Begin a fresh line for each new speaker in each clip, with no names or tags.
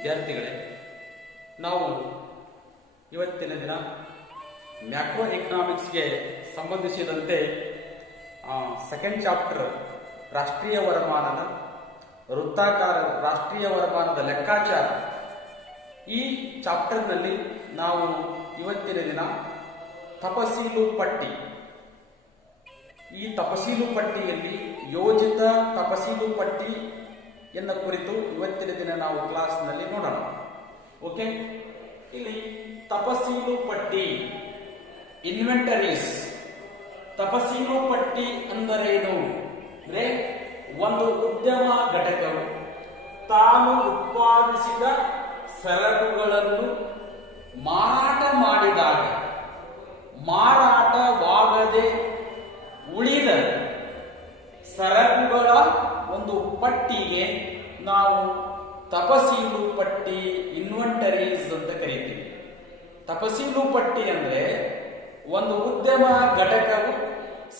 ವಿದ್ಯಾರ್ಥಿಗಳೇ, ನಾವು ಇವತ್ತಿನ ದಿನ ಮ್ಯಾಕ್ರೋ ಎಕನಾಮಿಕ್ಸ್ಗೆ ಸಂಬಂಧಿಸಿದಂತೆ ಸೆಕೆಂಡ್ ಚಾಪ್ಟರ್ ರಾಷ್ಟ್ರೀಯ ವರಮಾನದ ವೃತ್ತಾಕಾರ, ರಾಷ್ಟ್ರೀಯ ವರಮಾನದ ಲೆಕ್ಕಾಚಾರ. ಈ ಚಾಪ್ಟರ್ನಲ್ಲಿ ನಾವು ಇವತ್ತಿನ ದಿನ ತಪಸೀಲು ಪಟ್ಟಿ. ಈ ತಪಸೀಲು ಪಟ್ಟಿಯಲ್ಲಿ ಯೋಜಿತ ತಪಸೀಲು ಪಟ್ಟಿ ಎನ್ನ ಕುರಿತು ಇವತ್ತಿನ ದಿನ ನಾವು ಕ್ಲಾಸ್ನಲ್ಲಿ ನೋಡೋಣ. ಓಕೆ? ಇಲ್ಲಿ ತಪಸೀಲು ಪಟ್ಟಿ ಇನ್ವೆಂಟರೀಸ್ ತಪಸೀಲು ಪಟ್ಟಿ ಅಂದರೇನು? ಅಂದ್ರೆ ಒಂದು ಉದ್ಯಮ ಘಟಕವು ತಾನು ಉತ್ಪಾದಿಸಿದ ಸರಕುಗಳನ್ನು ಮಾರಾಟ ಮಾಡಿದಾಗ, ಮಾರಾಟವಾಗದೆ ಉಳಿದ ಸರಕುಗಳ ಒಂದು ಪಟ್ಟಿಗೆ ನಾವು ತಪಸೀಲು ಪಟ್ಟಿ ಇನ್ವೆಂಟರೀಸ್ ಅಂತ ಕರಿತೀವಿ. ತಪಸೀಲು ಪಟ್ಟಿ ಅಂದ್ರೆ ಒಂದು ಉದ್ಯಮ ಘಟಕವು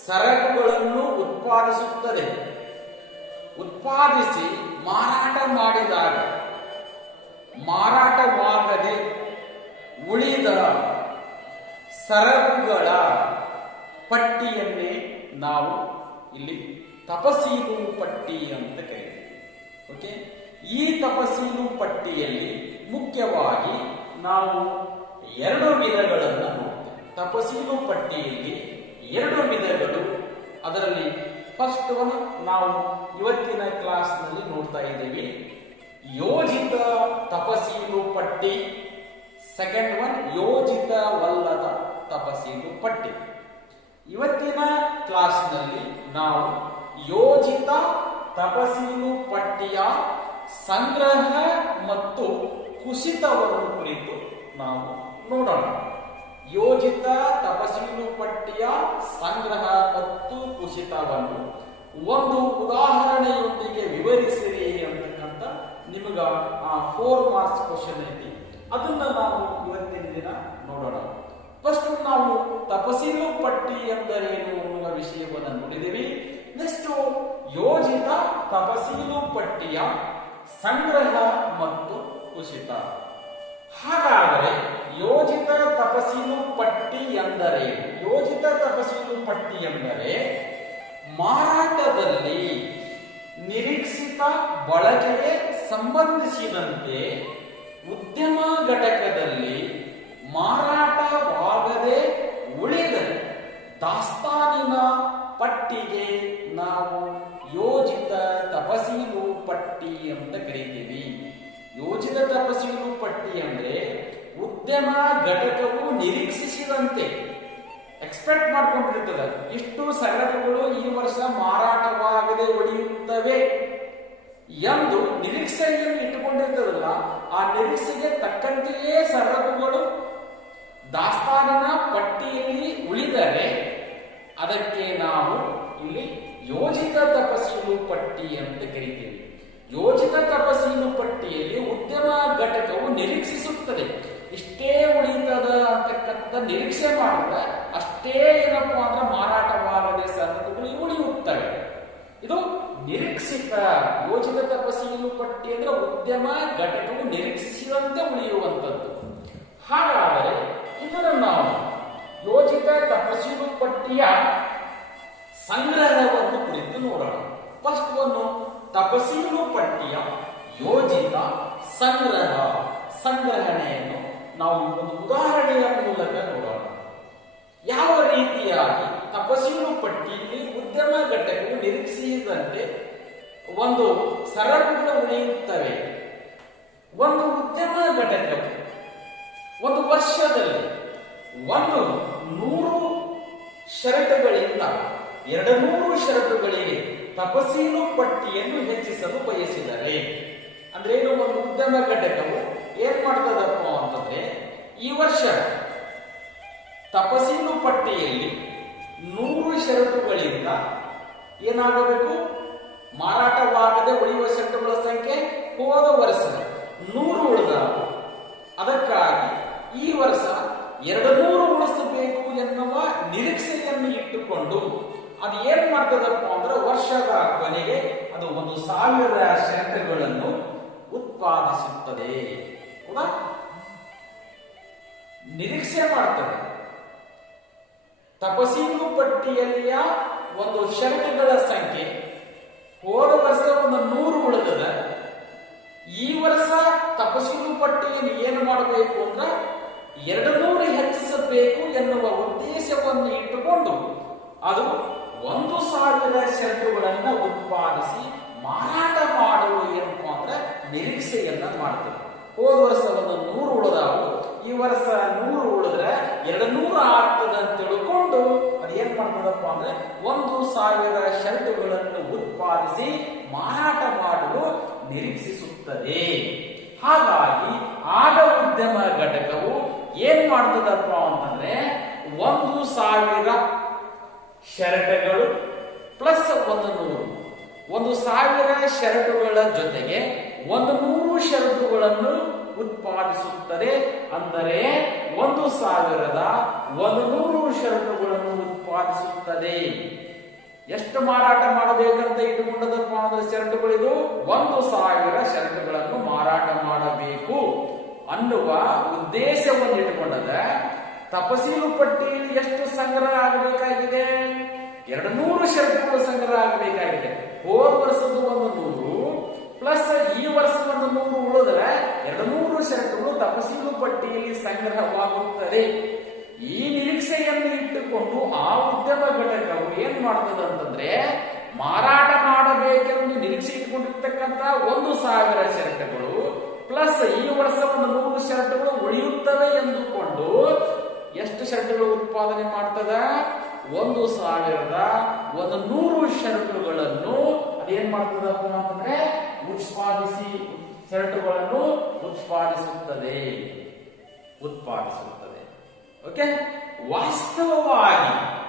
ಸರಕುಗಳನ್ನು ಉತ್ಪಾದಿಸುತ್ತದೆ. ಉತ್ಪಾದಿಸಿ ಮಾರಾಟ ಮಾಡಿದಾಗ ಮಾರಾಟವಾಗದೆ ಉಳಿದ ಸರಕುಗಳ ಪಟ್ಟಿಯನ್ನೇ ನಾವು ಇಲ್ಲಿ ತಪಸೀಲು ಪಟ್ಟಿ ಅಂತ ಕರೀತೀವಿ ಓಕೆ ಈ ತಪಸೀಲು ಪಟ್ಟಿಯಲ್ಲಿ ಮುಖ್ಯವಾಗಿ ನಾವು ಎರಡು ವಿಧಗಳನ್ನು ನೋಡ್ತೇವೆ. ತಪಸೀಲು ಪಟ್ಟಿಯಲ್ಲಿ ಎರಡು ವಿಧಗಳು. ಅದರಲ್ಲಿ ಫಸ್ಟ್ ಒನ್ ನಾವು ಇವತ್ತಿನ ಕ್ಲಾಸ್ನಲ್ಲಿ ನೋಡ್ತಾ ಇದ್ದೀವಿ. ಯೋಜಿತ ತಪಸೀಲು ಪಟ್ಟಿ. ಸೆಕೆಂಡ್ ಒನ್ ಯೋಜಿತವಲ್ಲದ ತಪಸೀಲು ಪಟ್ಟಿ. ಇವತ್ತಿನ ಕ್ಲಾಸ್ನಲ್ಲಿ ನಾವು ಯೋಜಿತ ತಪಸೀಲು ಪಟ್ಟಿಯ ಸಂಗ್ರಹ ಮತ್ತು ಕುಸಿತವನ್ನು ಕುರಿತು ನಾವು ನೋಡೋಣ. ಯೋಜಿತ ತಪಸೀಲು ಪಟ್ಟಿಯ ಸಂಗ್ರಹ ಮತ್ತು ಕುಸಿತವನ್ನು ಒಂದು ಉದಾಹರಣೆಯೊಂದಿಗೆ ವಿವರಿಸಿರಿ ಅಂತಕ್ಕಂಥ ನಿಮಗ ಆ ಫೋರ್ ಮಾರ್ಕ್ಸ್ ಕ್ವಶನ್ ಐತಿ. ಅದನ್ನ ನಾವು ಇವತ್ತಿನ ದಿನ ನೋಡೋಣ. ಫಸ್ಟ್ ನಾವು ತಪಸೀಲು ಪಟ್ಟಿ ಎಂದರೇನು ಅನ್ನುವ ವಿಷಯವನ್ನು ನೋಡಿದಿವಿ. ನೆಕ್ಸ್ಟ್ ಯೋಜಿತ ತಪಸೀಲು ಪಟ್ಟಿಯ ಸಂಗ್ರಹ ಮತ್ತು ಕುಸಿತ ಹಾಗಾದರೆ ಯೋಜಿತ ತಪಸೀಲು ಪಟ್ಟಿ ಎಂದರೆ ಯೋಜಿತ ತಪಸೀಲು ಪಟ್ಟಿ ಎಂದರೆ ಮಾರಾಟದಲ್ಲಿ ನಿರೀಕ್ಷಿತ ಬಳಕೆಗೆ ಸಂಬಂಧಿಸಿದಂತೆ ಉದ್ಯಮ ಘಟಕದಲ್ಲಿ ಮಾರಾಟವಾಗದೆ ಉಳಿದ ದಾಸ್ತಾನಿನ ಪಟ್ಟಿಗೆ ನಾವು ಯೋಜಿತ ತಪಸೀಲು ಪಟ್ಟಿ ಅಂತ ಕರಿತೀವಿ. ಯೋಜಿತ ತಪಸೀಲು ಪಟ್ಟಿ ಅಂದ್ರೆ ಉದ್ಯಮ ಘಟಕವು ನಿರೀಕ್ಷಿಸಿದಂತೆ ಎಕ್ಸ್ಪೆಕ್ಟ್ ಮಾಡ್ಕೊಂಡಿರ್ತದೆ. ಇಷ್ಟು ಸರಕುಗಳು ಈ ವರ್ಷ ಮಾರಾಟವಾಗದೆ ಉಳಿಯುತ್ತವೆ ಎಂದು ನಿರೀಕ್ಷೆಯನ್ನು ಇಟ್ಟುಕೊಂಡಿರ್ತದಲ್ಲ ಆ ನಿರೀಕ್ಷೆಗೆ ತಕ್ಕಂತೆಯೇ ಸರಕುಗಳು ದಾಸ್ತಾನಿನ ಪಟ್ಟಿಯಲ್ಲಿ ಉಳಿದರೆ ಅದಕ್ಕೆ ನಾವು ಇಲ್ಲಿ ಯೋಜಿತ ತಪಸೀಲು ಪಟ್ಟಿ ಅಂತ ಕರಿತೇವೆ. ಯೋಜಿತ ತಪಸೀಲು ಪಟ್ಟಿಯಲ್ಲಿ ಉದ್ಯಮ ಘಟಕವು ನಿರೀಕ್ಷಿಸುತ್ತದೆ. ಇಷ್ಟೇ ಉಳಿತದ ಅಂತಕ್ಕಂಥ ನಿರೀಕ್ಷೆ ಮಾಡಿದ್ರೆ ಅಷ್ಟೇ ಏನಪ್ಪಾ ಅಂದ್ರೆ ಮಾರಾಟವಾಗದೆ ಸಂದರ್ಭಗಳು ಉಳಿಯುತ್ತವೆ ಇದು ನಿರೀಕ್ಷಿತ, ಯೋಜಿತ ತಪಸೀಲು ಪಟ್ಟಿ ಅಂದ್ರೆ ಉದ್ಯಮ ಘಟಕವು ನಿರೀಕ್ಷಿಸಿದಂತೆ ಉಳಿಯುವಂಥದ್ದು. ಹಾಗಾದರೆ ಇದನ್ನು ನಾವು ಯೋಜಿತ ಪಟ್ಟಿಯ ಸಂಗ್ರಹವನ್ನು ಕುರಿತು ನೋಡೋಣ. ಫಸ್ಟ್ ಒಂದು ತಪಸೀಲು ಪಟ್ಟಿಯ ಯೋಜಿತ ಸಂಗ್ರಹ, ಸಂಗ್ರಹಣೆಯನ್ನು ನಾವು ಒಂದು ಉದಾಹರಣೆಯ ಮೂಲಕ ನೋಡೋಣ. ಯಾವ ರೀತಿಯಾಗಿ ತಪಸೀಲು ಪಟ್ಟಿಯಲ್ಲಿ ಉದ್ಯಮ ಘಟಕವು ನಿರೀಕ್ಷಿಸಿದಂತೆ ಒಂದು ಸರಕುಗಳು ಉಳಿಯುತ್ತವೆ? ಒಂದು ಉದ್ಯಮ ಘಟಕ ಒಂದು ವರ್ಷದಲ್ಲಿ ಒಂದು ನೂರು ಷರತ್ತುಗಳಿಂದ, ಎರಡು ನೂರು ಷರತ್ತುಗಳಿಗೆ ತಪಸೀಲು ಪಟ್ಟಿಯನ್ನು ಹೆಚ್ಚಿಸಲು ಬಯಸಿದರೆ, ಅಂದ್ರೆ ಏನು, ಒಂದು ಉದ್ಯಮ ಘಟಕವು ಏನ್ ಮಾಡ್ತದಪ್ಪ ಅಂತಂದ್ರೆ, ಈ ವರ್ಷ ತಪಸೀಲು ಪಟ್ಟಿಯಲ್ಲಿ ನೂರು ಷರತ್ತುಗಳಿಂದ ಏನಾಗಬೇಕು? ಮಾರಾಟವಾಗದೆ ಉಳಿಯುವ ಷರತ್ತುಗಳ ಸಂಖ್ಯೆ ಹೋದ ವರ್ಷ ನೂರು ಉಳಿದ, ಅದಕ್ಕಾಗಿ ಈ ವರ್ಷ ಎರಡು ನೂರು ಉಳಿಸಬೇಕು ಎನ್ನುವ ನಿರೀಕ್ಷೆಯನ್ನು ಇಟ್ಟುಕೊಂಡು ಅದು ಏನ್ ಮಾಡ್ತದಪ್ಪ ಅಂದ್ರೆ ವರ್ಷದ ಕೊನೆಗೆ ಅದು ಒಂದು ಸಾವಿರ ಶಂಕಗಳನ್ನು ಉತ್ಪ ಉತ್ಪಾದಿಸುತ್ತದೆ ನಿರೀಕ್ಷೆ ಮಾಡ್ತದೆ. ತಪಸೀಲು ಪಟ್ಟಿಯಲ್ಲಿಯ ಒಂದು ಶಂಕಗಳ ಸಂಖ್ಯೆ. ಹೋದ ವರ್ಷ ಒಂದು ನೂರು ಉಳಿದದ. ಈ ವರ್ಷ ತಪಸೀಲು ಪಟ್ಟಿಯನ್ನು ಏನು ಮಾಡಬೇಕು ಅಂದ್ರೆ ಎರಡು ನೂರು ಹೆಚ್ಚಿಸಬೇಕು ಎನ್ನುವ ಉದ್ದೇಶವನ್ನು ಇಟ್ಟುಕೊಂಡು ಅದು ಒಂದು ಸಾವಿರ ಶರ್ಟುಗಳನ್ನು ಉತ್ಪಾದಿಸಿ ಮಾರಾಟ ಮಾಡಲು ಏನಪ್ಪ ಅಂದ್ರೆ ನಿರೀಕ್ಷೆಯನ್ನ ಮಾಡ್ತೇವೆ. ಹೋದ ವರ್ಷ ಒಂದು ನೂರು ಉಳಿದಾವು. ಈ ವರ್ಷ ನೂರು ಉಳಿದ್ರೆ ಎರಡು ನೂರು ಆಗ್ತದೆ ಅಂತ ತಿಳ್ಕೊಂಡು ಅದು ಏನ್ ಮಾಡ್ತದಪ್ಪ ಅಂದ್ರೆ ಒಂದು ಸಾವಿರ ಶರ್ಟುಗಳನ್ನು ಉತ್ಪಾದಿಸಿ ಮಾರಾಟ ಮಾಡಲು ನಿರೀಕ್ಷಿಸುತ್ತದೆ. ಹಾಗಾಗಿ ಆಟ ಉದ್ಯಮ ಘಟಕವು ಏನ್ ಮಾಡ್ತದಪ್ಪ ಅಂತಂದ್ರೆ ಒಂದು ಸಾವಿರ ಶರ್ಟ್ಗಳು ಪ್ಲಸ್ ಒಂದು ನೂರು. ಒಂದು ಸಾವಿರ ಶರ್ಟುಗಳ ಜೊತೆಗೆ ಒಂದು ನೂರು ಶರ್ಟುಗಳನ್ನು ಉತ್ಪಾದಿಸುತ್ತದೆ. ಅಂದರೆ ಒಂದು ಸಾವಿರದ ಒಂದು ನೂರು ಶರ್ಟುಗಳನ್ನು ಉತ್ಪಾದಿಸುತ್ತದೆ. ಎಷ್ಟು ಮಾರಾಟ ಮಾಡಬೇಕಂತ ಇಟ್ಟುಕೊಂಡದಪ್ಪ ಅಂದ್ರೆ ಶರ್ಟುಗಳಿದು ಒಂದು ಸಾವಿರ ಶರ್ಟುಗಳನ್ನು ಮಾರಾಟ ಮಾಡಬೇಕು. ಅನ್ನುವ ಉದ್ದೇಶವನ್ನು ಇಟ್ಟುಕೊಂಡರೆ ತಪಸೀಲು ಪಟ್ಟಿಯಲ್ಲಿ ಎಷ್ಟು ಸಂಗ್ರಹ ಆಗಬೇಕಾಗಿದೆ? ಎರಡು ನೂರು ಸಂಗ್ರಹ ಆಗಬೇಕಾಗಿದೆ. ಹೋದ ವರ್ಷದ ಒಂದು ನೂರು, ಪ್ಲಸ್ ಈ ವರ್ಷ ಒಂದು ನೂರು ಉಳಿದ್ರೆ ಎರಡು ನೂರು ತಪಸೀಲು ಪಟ್ಟಿಯಲ್ಲಿ ಸಂಗ್ರಹವಾಗುತ್ತದೆ. ಈ ನಿರೀಕ್ಷೆಯನ್ನು ಇಟ್ಟುಕೊಂಡು ಆ ಉದ್ಯಮ ಘಟಕವು ಏನ್ ಮಾಡ್ತದೆ ಅಂತಂದ್ರೆ ಮಾರಾಟ ಮಾಡಬೇಕೆಂದು ನಿರೀಕ್ಷೆ ಒಂದು ಸಾವಿರ ಶರ್ಟುಗಳು ಪ್ಲಸ್ ಈ ವರ್ಷ ಒಂದು ನೂರು ಶರ್ಟ್ಗಳು ಉಳಿಯುತ್ತವೆ ಎಂದುಕೊಂಡು ಎಷ್ಟು ಶರ್ಟ್ಗಳು ಉತ್ಪಾದನೆ ಮಾಡ್ತದ? ಒಂದು ಸಾವಿರದ ಒಂದು ನೂರು ಶರ್ಟುಗಳನ್ನು. ಅದೇನ್ ಮಾಡ್ತದಪ್ಪ ಅಂತಂದ್ರೆ ಉತ್ಪಾದಿಸಿ, ಶರ್ಟ್ಗಳನ್ನು ಉತ್ಪಾದಿಸುತ್ತದೆ. ಉತ್ಪಾದಿಸುತ್ತದೆ. ಓಕೆ ವಾಸ್ತವವಾಗಿ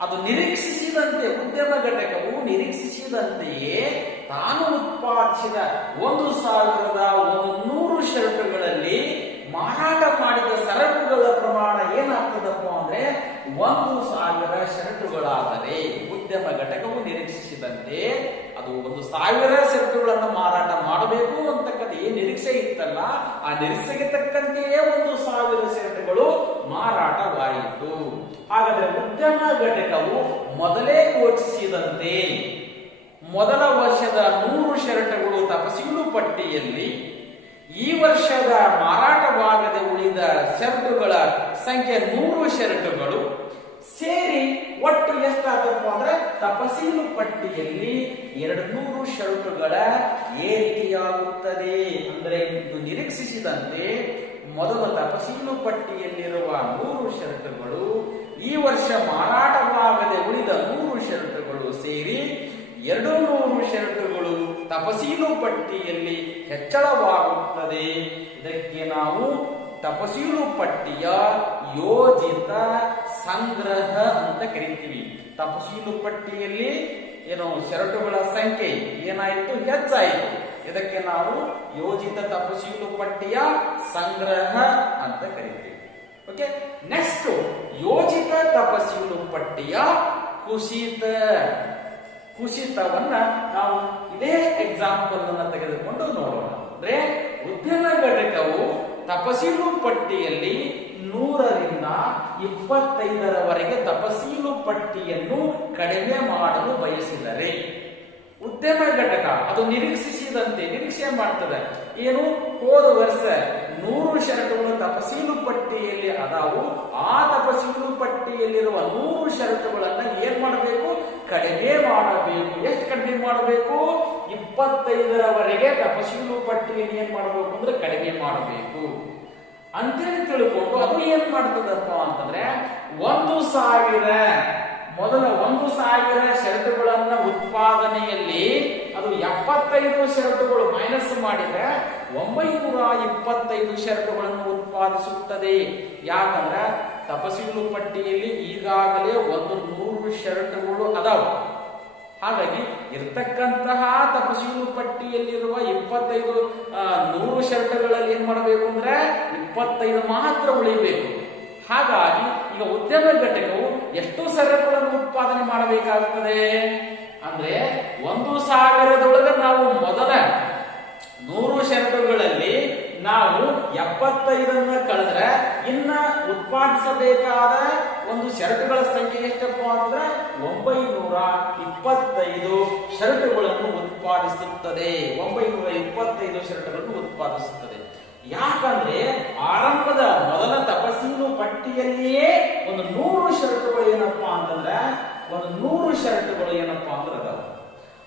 ಅದು ನಿರೀಕ್ಷಿಸಿದಂತೆ ಉದ್ಯಮ ಘಟಕವು ನಿರೀಕ್ಷಿಸಿದಂತೆಯೇ ತಾನು ಉತ್ಪಾದಿಸಿದ ಒಂದು ಸಾವಿರದ ಒಂದು ನೂರು ಶರ್ಟುಗಳಲ್ಲಿ ಮಾರಾಟ ಮಾಡಿದ ಸರಕುಗಳ ಪ್ರಮಾಣ ಏನಾಗ್ತದಪ್ಪ ಅಂದ್ರೆ ಒಂದು ಸಾವಿರ ಶರ್ಟುಗಳಾದರೆ ಉದ್ಯಮ ಘಟಕವು ನಿರೀಕ್ಷಿಸಿದಂತೆ ಅದು ಒಂದು ಸಾವಿರ ಶರ್ಟುಗಳನ್ನು ಮಾರಾಟ ಮಾಡಬೇಕು ಅಂತಕ್ಕಂಥ ಏನ್ ನಿರೀಕ್ಷೆ ಇತ್ತಲ್ಲ, ಆ ನಿರೀಕ್ಷೆಗೆ ತಕ್ಕಂತೆಯೇ ಒಂದು ಸಾವಿರ ಶರ್ಟ್ಗಳು ಮಾರಾಟವಾಯಿತು. ಹಾಗಾದ್ರೆ ಉದ್ಯಮ ಘಟಕವು ಮೊದಲೇ ಘೋಷಿಸಿದಂತೆ ಮೊದಲ ವರ್ಷದ ನೂರು ಶರ್ಟುಗಳು ತಪಸೀಲು ಪಟ್ಟಿಯಲ್ಲಿ ಈ ವರ್ಷದ ಮಾರಾಟವಾಗದೆ ಉಳಿದ ಶರಟುಗಳ ಸಂಖ್ಯೆ ನೂರು ಶರಟುಗಳು ಸೇರಿ ಒಟ್ಟು ಎಷ್ಟಾದಪ್ಪ ಅಂದ್ರೆ ತಪಸೀಲು ಪಟ್ಟಿಯಲ್ಲಿ ಎರಡು ನೂರು ಶರಟುಗಳ ಏರಿಕೆಯಾಗುತ್ತದೆ. ಅಂದ್ರೆ ಇದು ನಿರೀಕ್ಷಿಸಿದಂತೆ ಮೊದಲ ತಪಸೀಲು ಪಟ್ಟಿಯಲ್ಲಿರುವ ನೂರು ಶರಟುಗಳು ಈ ವರ್ಷ ಮಾರಾಟವಾಗದೆ ಉಳಿದ ನೂರು ಶರಟುಗಳು ಸೇರಿ ಎರಡು ನೂರು ಶರ್ಟುಗಳು ತಪಸೀಲು ಪಟ್ಟಿಯಲ್ಲಿ ಹೆಚ್ಚಳವಾಗುತ್ತದೆ. ಇದಕ್ಕೆ ನಾವು ತಪಸೀಲು ಪಟ್ಟಿಯ ಯೋಜಿತ ಸಂಗ್ರಹ ಅಂತ ಕರಿತೀವಿ. ತಪಸೀಲು ಪಟ್ಟಿಯಲ್ಲಿ ಏನು ಷರಟುಗಳ ಸಂಖ್ಯೆ ಏನಾಯಿತು? ಹೆಚ್ಚಾಯಿತು. ಇದಕ್ಕೆ ನಾವು ಯೋಜಿತ ತಪಸೀಲು ಪಟ್ಟಿಯ ಸಂಗ್ರಹ ಅಂತ ಕರಿತೀವಿ. ಓಕೆ ನೆಕ್ಸ್ಟ್ ಯೋಜಿತ ತಪಸೀಲು ಪಟ್ಟಿಯ ಕುಸಿತ. ಕುಸಿತವನ್ನ ನಾವು ಇದೇ ಎಕ್ಸಾಂಪಲ್ ಅನ್ನ ತೆಗೆದುಕೊಂಡು ನೋಡೋಣ. ಅಂದ್ರೆ ಉದ್ಯಮ ಘಟಕವು ತಪಸೀಲು ಪಟ್ಟಿಯಲ್ಲಿ ನೂರರಿಂದ ಇಪ್ಪತ್ತೈದರವರೆಗೆ ತಪಸೀಲು ಪಟ್ಟಿಯನ್ನು ಕಡಿಮೆ ಮಾಡಲು ಬಯಸಿದರೆ ಉದ್ಯಮ ಘಟಕ ಅದು ನಿರೀಕ್ಷಿಸಿದಂತೆ ನಿರೀಕ್ಷೆ ಮಾಡ್ತದೆ. ಏನು? ಹೋದ ವರ್ಷ ನೂರು ಷರತ್ತುಗಳು ತಪಸೀಲು ಪಟ್ಟಿಯಲ್ಲಿ ಅದಾವು. ಆ ತಪಸೀಲು ಪಟ್ಟಿಯಲ್ಲಿರುವ ನೂರು ಷರತ್ತುಗಳನ್ನ ಏನ್ ಮಾಡಬೇಕು? ಕಡಿಮೆ ಮಾಡಬೇಕು. ಎಷ್ಟು ಕಡಿಮೆ ಮಾಡಬೇಕು? ಇಪ್ಪತ್ತೈದರವರೆಗೆ ತಪಸೀಲು ಪಟ್ಟಿಯನ್ನು ಏನ್ ಮಾಡಬೇಕು ಅಂದ್ರೆ ಕಡಿಮೆ ಮಾಡಬೇಕು. ಅಂತೇಳಿ ತಿಳ್ಕೊಂಡು ಅದು ಏನ್ ಮಾಡ್ತದಪ್ಪ ಅಂತಂದ್ರೆ ಒಂದು ಸಾವಿರ, ಮೊದಲ ಒಂದು ಸಾವಿರ ಷರತ್ತುಗಳನ್ನ ಉತ್ಪಾದನೆಯಲ್ಲಿ ಅದು ಎಪ್ಪತ್ತೈದು ಷರತ್ತುಗಳು ಮೈನಸ್ ಮಾಡಿದ್ರೆ ಒಂಬೈನೂರ ಇಪ್ಪತ್ತೈದು ಷರತ್ತುಗಳನ್ನು ಉತ್ಪಾದಿಸುತ್ತದೆ. ಯಾಕಂದ್ರೆ ತಪಸೀಲು ಪಟ್ಟಿಯಲ್ಲಿ ಈಗಾಗಲೇ ಒಂದು ನೂರು ಷರತ್ತುಗಳು ಅದಾವ. ಹಾಗಾಗಿ ಇರ್ತಕ್ಕಂತಹ ತಪಸೀಲು ಪಟ್ಟಿಯಲ್ಲಿರುವ ಇಪ್ಪತ್ತೈದು ನೂರು ಷರತ್ತುಗಳಲ್ಲಿ ಏನ್ ಮಾಡಬೇಕು ಅಂದ್ರೆ ಇಪ್ಪತ್ತೈದು ಮಾತ್ರ ಉಳಿಬೇಕು. ಹಾಗಾಗಿ ಈಗ ಉದ್ಯಮ ಘಟಕವು ಎಷ್ಟು ಸರಕುಗಳನ್ನು ಉತ್ಪಾದನೆ ಮಾಡಬೇಕಾಗುತ್ತದೆ ಅಂದ್ರೆ ಒಂದು ಸಾವಿರದೊಳಗೆ ನಾವು ಮೊದಲ ನೂರು ಷರತ್ತುಗಳಲ್ಲಿ ನಾವು ಎಪ್ಪತ್ತೈದನ್ನ ಕಳೆದ್ರೆ ಇನ್ನ ಉತ್ಪಾದಿಸಬೇಕಾದ ಒಂದು ಷರತ್ತುಗಳ ಸಂಖ್ಯೆ ಎಷ್ಟಪ್ಪ ಅಂದ್ರೆ ಒಂಬೈನೂರ ಇಪ್ಪತ್ತೈದು ಷರತ್ತುಗಳನ್ನು ಉತ್ಪಾದಿಸುತ್ತದೆ. ಒಂಬೈನೂರ ಇಪ್ಪತ್ತೈದು ಷರತ್ತುಗಳನ್ನು ಉತ್ಪಾದಿಸುತ್ತದೆ. ಯಾಕಂದ್ರೆ ಆರಂಭದ ಮೊದಲ ತಪಸ್ಸಿನ ಪಟ್ಟಿಯಲ್ಲಿಯೇ ಒಂದು ನೂರು ಷರತ್ತುಗಳು ಏನಪ್ಪಾ ಅಂತಂದ್ರೆ, ಒಂದು ನೂರು ಷರತ್ತುಗಳು ಏನಪ್ಪಾ ಅಂದ್ರೆ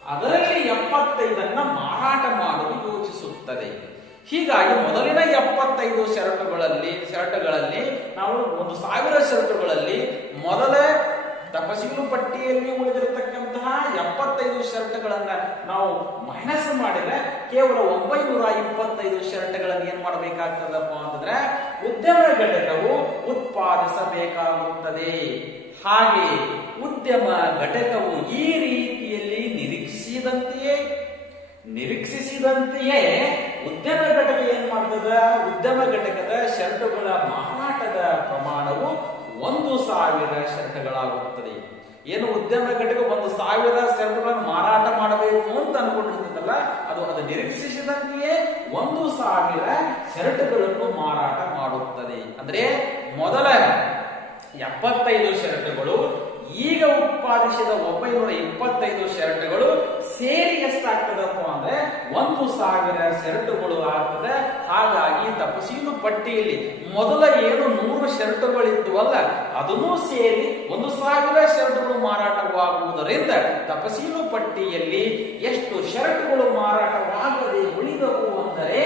ಅದರಲ್ಲಿ ಎಪ್ಪತ್ತೈದನ್ನ ಮಾರಾಟ ಮಾಡಲು ಯೋಚಿಸುತ್ತದೆ. ಹೀಗಾಗಿ ಮೊದಲಿನ ಎಪ್ಪತ್ತೈದು ಶರಟುಗಳಲ್ಲಿ ಶರಟುಗಳಲ್ಲಿ ನಾವು ಒಂದು ಸಾವಿರ ಶರಟುಗಳಲ್ಲಿ ಮೊದಲೇ ತಪಸಿಲು ಪಟ್ಟಿಯಲ್ಲಿ ಉಳಿದಿರತಕ್ಕಂತಹ ಎಪ್ಪತ್ತೈದು ಶರಟುಗಳನ್ನ ನಾವು ಮೈನಸ್ ಮಾಡಿದ್ರೆ ಕೇವಲ ಒಂಬೈನೂರ ಇಪ್ಪತ್ತೈದು ಶರ್ಟ್ಗಳನ್ನು ಏನ್ ಮಾಡಬೇಕಾಗ್ತದಪ್ಪ ಅಂತಂದ್ರೆ ಉದ್ಯಮ ಘಟಕವು ಉತ್ಪಾದಿಸಬೇಕಾಗುತ್ತದೆ. ಹಾಗೆ ಉದ್ಯಮ ಘಟಕವು ಈ ರೀತಿಯಲ್ಲಿ ನಿರೀಕ್ಷಿಸಿದಂತೆಯೇ ನಿರೀಕ್ಷಿಸಿದಂತೆಯೇ ಉದ್ಯಮ ಘಟಕ ಏನ್ ಮಾಡ್ತದ? ಉದ್ಯಮ ಘಟಕದ ಶರ್ಟುಗಳ ಮಾರಾಟದ ಪ್ರಮಾಣವು ಒಂದು ಸಾವಿರ ಶರ್ಟ್ಗಳಾಗುತ್ತದೆ ಏನು ಉದ್ಯಮ ಘಟಕ ಒಂದು ಸಾವಿರ ಶರ್ಟ್ಗಳನ್ನು ಮಾರಾಟ ಮಾಡಬೇಕು ಅಂತ ಅನ್ಕೊಂಡಿರ್ತದಲ್ಲ ಅದು ಅದು ನಿರೀಕ್ಷಿಸಿದಂತೆಯೇ ಒಂದು ಸಾವಿರ ಶರ್ಟ್ಗಳನ್ನು ಮಾರಾಟ ಮಾಡುತ್ತದೆ. ಅಂದ್ರೆ ಮೊದಲ ಎಪ್ಪತ್ತೈದು ಶರ್ಟ್ಗಳು ಈಗ ಉತ್ಪಾದಿಸಿದ ಒಂಬೈನೂರ ಇಪ್ಪತ್ತೈದು ಷರತ್ತುಗಳು ಸೇರಿ ಎಷ್ಟಾಗ್ತದಪ್ಪ ಅಂದ್ರೆ ಒಂದು ಸಾವಿರ ಶರ್ಟುಗಳು ಆಗ್ತದೆ. ಹಾಗಾಗಿ ತಪಸೀಲು ಪಟ್ಟಿಯಲ್ಲಿ ಮೊದಲ ಏನು ನೂರು ಷರತ್ತುಗಳಿದ್ವಲ್ಲ ಅದನ್ನೂ ಸೇರಿ ಒಂದು ಸಾವಿರ ಶರ್ಟುಗಳು ಮಾರಾಟವಾಗುವುದರಿಂದ ತಪಸೀಲು ಪಟ್ಟಿಯಲ್ಲಿ ಎಷ್ಟು ಶರ್ಟುಗಳು ಮಾರಾಟವಾಗದೆ ಉಳಿದವು ಅಂದರೆ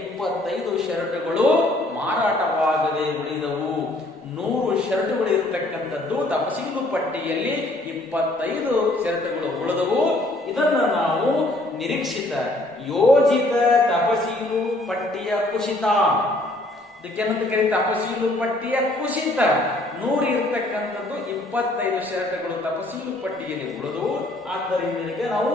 ಇಪ್ಪತ್ತೈದು ಶರ್ಟುಗಳು ಮಾರಾಟವಾಗದೆ ಉಳಿದವು. ನೂರು ಶರ್ಟುಗಳು ಇರತಕ್ಕಂಥದ್ದು ತಪಸೀಲು ಪಟ್ಟಿಯಲ್ಲಿ ಇಪ್ಪತ್ತೈದು ಶರ್ಟುಗಳು ಉಳಿದವು. ಇದನ್ನು ನಾವು ನಿರೀಕ್ಷಿತ ಯೋಜಿತ ತಪಸೀಲು ಪಟ್ಟಿಯ ಕುಸಿತ. ಇದಕ್ಕೇನಂತ ಕರಿ ತಪಸೀಲು ಪಟ್ಟಿಯ ಕುಸಿತ. ನೂರು ಇರತಕ್ಕಂಥದ್ದು ಇಪ್ಪತ್ತೈದು ಶರಟಗಳು ತಪಸೀಲು ಪಟ್ಟಿಯಲ್ಲಿ ಉಳಿದು, ಆದ್ದರಿಂದ ನಾವು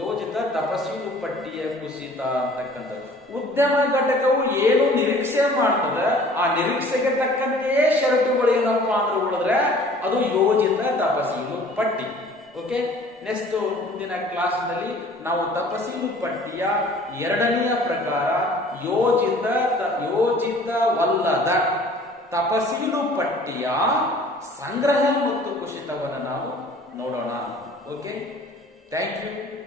ಯೋಜಿತ ತಪಸೀಲು ಪಟ್ಟಿಯ ಕುಸಿತ ಅಂತಕ್ಕಂಥದ್ದು. ಉದ್ಯಮ ಘಟಕವು ಏನು ನಿರೀಕ್ಷೆ ಮಾಡ್ತದ, ಆ ನಿರೀಕ್ಷೆಗೆ ತಕ್ಕಂತೆಯೇ ಷರತ್ತುಗಳು ಏನಪ್ಪಾ ಅಂದ್ರೆ ಉಳಿದ್ರೆ ಅದು ಯೋಜಿತ ತಪಸೀಲು ಪಟ್ಟಿ. ಓಕೆ ನೆಕ್ಸ್ಟ್ ಮುಂದಿನ ಕ್ಲಾಸ್ನಲ್ಲಿ ನಾವು ತಪಸಿಲು ಪಟ್ಟಿಯ ಎರಡನೆಯ ಪ್ರಕಾರ ಯೋಜಿತ ಯೋಜಿತವಲ್ಲದ ತಪಸಿಲು ಪಟ್ಟಿಯ ಸಂಗ್ರಹ ಮತ್ತು ಕುಸಿತವನ್ನು ನಾವು ನೋಡೋಣ. Okay thank you